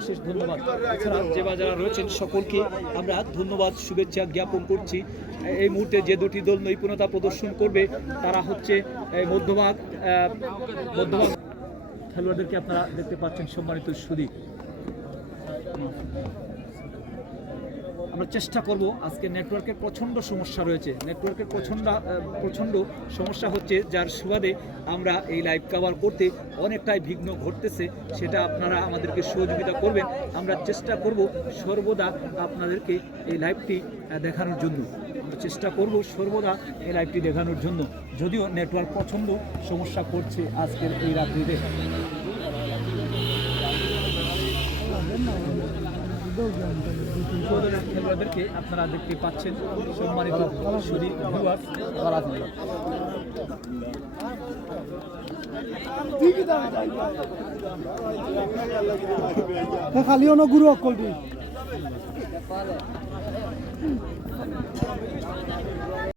অশেষ ধন্যবাদ। এছাড়া যে যারা রয়েছেন সকলকে আমরা ধন্যবাদ শুভেচ্ছা জ্ঞাপন করছি। এই মুহূর্তে যে দুটি দল নৈপুণ্যতা প্রদর্শন করবে তারা হচ্ছে মধ্যভাগ খেলোয়াড়দেরকে আপনারা দেখতে পাচ্ছেন। সম্মানিত সুধী, আমরা চেষ্টা করব, আজকে নেটওয়ার্কের প্রচণ্ড সমস্যা রয়েছে, নেটওয়ার্কের প্রচণ্ড সমস্যা হচ্ছে, যার সুবাদে আমরা এই লাইভ কভার করতে অনেকটাই বিঘ্ন ঘটতেছে। সেটা আপনারা আমাদেরকে সহযোগিতা করবেন। আমরা চেষ্টা করব সর্বদা আপনাদেরকে এই লাইভটি দেখানোর জন্য, চেষ্টা করব সর্বদা এই লাইভটি দেখানোর জন্য, যদিও নেটওয়ার্ক প্রচণ্ড সমস্যা করছে আজকের এই রাত্রিতে। খেলোয়াড়দেরকে আপনারা দেখতে পাচ্ছেন। সম্মানিত সুধী ভিউয়ার্স, খালি অন্য গুরু অকল